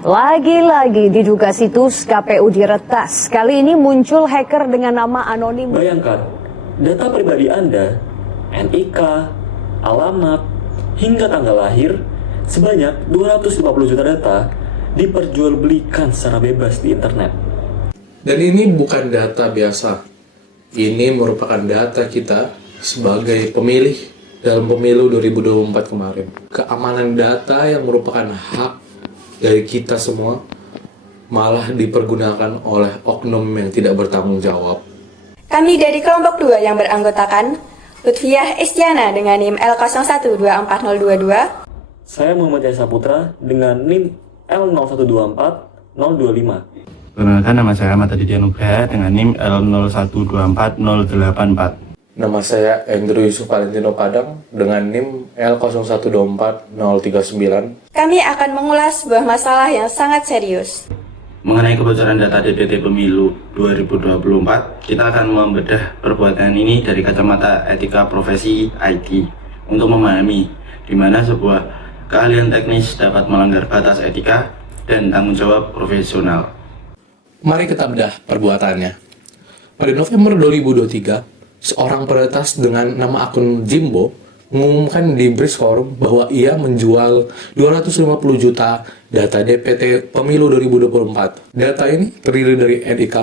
Lagi-lagi diduga situs KPU diretas. Kali ini muncul hacker dengan nama anonim. Bayangkan, data pribadi Anda, NIK, alamat, hingga tanggal lahir, sebanyak 250 juta data diperjualbelikan secara bebas di internet. Dan ini bukan data biasa. Ini merupakan data kita sebagai pemilih dalam pemilu 2024 kemarin. Keamanan data yang merupakan hak dari kita semua malah dipergunakan oleh oknum yang tidak bertanggung jawab. Kami dari kelompok 2 yang beranggotakan Lutfiah Estiana dengan NIM L01240222. Saya Muhammad Yasa Putra dengan NIM L0124025. Perkenalkan, nama saya Ahmad Aditya Nugraha dengan NIM L0124084. Nama saya Andrew Yusuf Valentino Padang dengan NIM L01244039. Kami akan mengulas sebuah masalah yang sangat serius. Mengenai kebocoran data DPT Pemilu 2024, kita akan membedah perbuatan ini dari kacamata etika profesi IT untuk memahami di mana sebuah keahlian teknis dapat melanggar batas etika dan tanggung jawab profesional. Mari kita bedah perbuatannya. Pada November 2023, seorang peretas dengan nama akun Jimbo mengumumkan di Bridge Forum bahwa ia menjual 250 juta data DPT Pemilu 2024. Data ini terdiri dari NIK,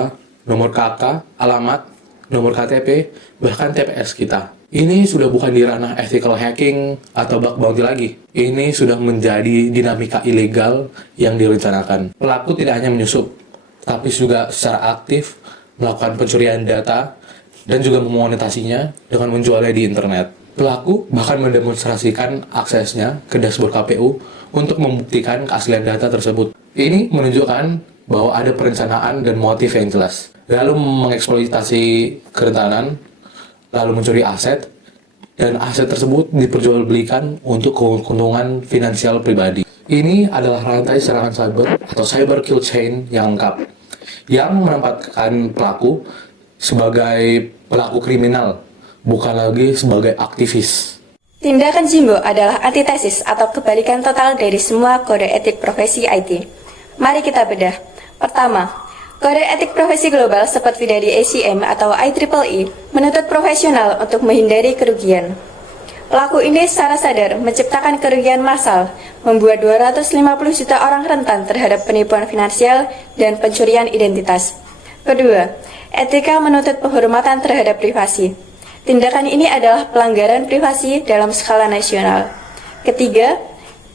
nomor KK, alamat, nomor KTP, bahkan TPS kita. Ini sudah bukan di ranah ethical hacking atau bug bounty lagi. Ini sudah menjadi dinamika ilegal yang direncanakan. Pelaku tidak hanya menyusup, tapi juga secara aktif melakukan pencurian data dan juga memonetasinya dengan menjualnya di internet. Pelaku bahkan mendemonstrasikan aksesnya ke dashboard KPU untuk membuktikan keaslian data tersebut. Ini menunjukkan bahwa ada perencanaan dan motif yang jelas. Lalu mengeksploitasi kerentanan, lalu mencuri aset, dan aset tersebut diperjualbelikan untuk keuntungan finansial pribadi. Ini adalah rantai serangan cyber atau cyber kill chain yang lengkap, yang menempatkan pelaku sebagai pelaku kriminal, bukan lagi sebagai aktivis. Tindakan Jimbo adalah antitesis atau kebalikan total dari semua kode etik profesi IT. Mari kita bedah. Pertama, kode etik profesi global seperti dari ACM atau IEEE menuntut profesional untuk menghindari kerugian. Pelaku ini secara sadar menciptakan kerugian massal, membuat 250 juta orang rentan terhadap penipuan finansial dan pencurian identitas. Kedua, etika menuntut penghormatan terhadap privasi. Tindakan ini adalah pelanggaran privasi dalam skala nasional. Ketiga,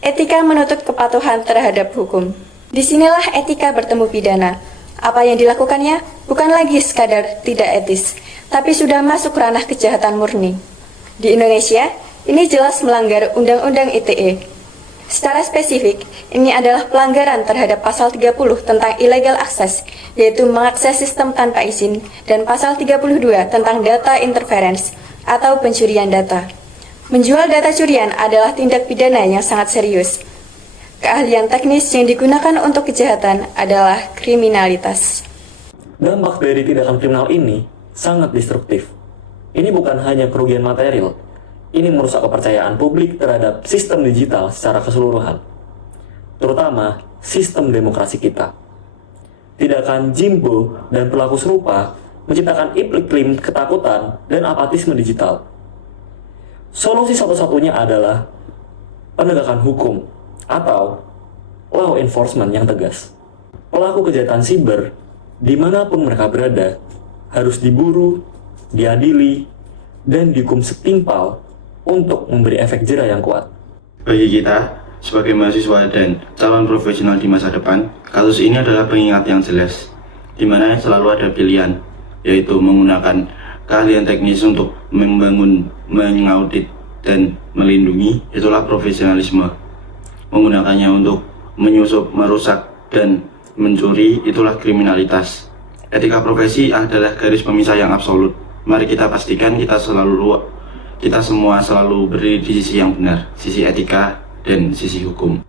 etika menuntut kepatuhan terhadap hukum. Disinilah etika bertemu pidana. Apa yang dilakukannya bukan lagi sekadar tidak etis, tapi sudah masuk ranah kejahatan murni. Di Indonesia, ini jelas melanggar Undang-Undang ITE. Secara spesifik, ini adalah pelanggaran terhadap pasal 30 tentang illegal access, yaitu mengakses sistem tanpa izin, dan pasal 32 tentang data interference atau pencurian data. Menjual data curian adalah tindak pidana yang sangat serius. Keahlian teknis yang digunakan untuk kejahatan adalah kriminalitas. Dampak dari tindakan kriminal ini sangat destruktif. Ini bukan hanya kerugian material, ini merusak kepercayaan publik terhadap sistem digital secara keseluruhan, terutama sistem demokrasi kita. Tindakan Jimbo dan pelaku serupa menciptakan iklim ketakutan dan apatisme digital. Solusi satu-satunya adalah penegakan hukum atau law enforcement yang tegas. Pelaku kejahatan siber, dimanapun mereka berada, harus diburu, diadili, dan dihukum setimpal untuk memberi efek jera yang kuat. Bagi kita, sebagai mahasiswa dan calon profesional di masa depan, kasus ini adalah pengingat yang jelas, di mana selalu ada pilihan, yaitu menggunakan keahlian teknis untuk membangun, mengaudit, dan melindungi, itulah profesionalisme. Menggunakannya untuk menyusup, merusak, dan mencuri, itulah kriminalitas. Etika profesi adalah garis pemisah yang absolut. Mari kita pastikan kita semua selalu berdiri di sisi yang benar, sisi etika dan sisi hukum.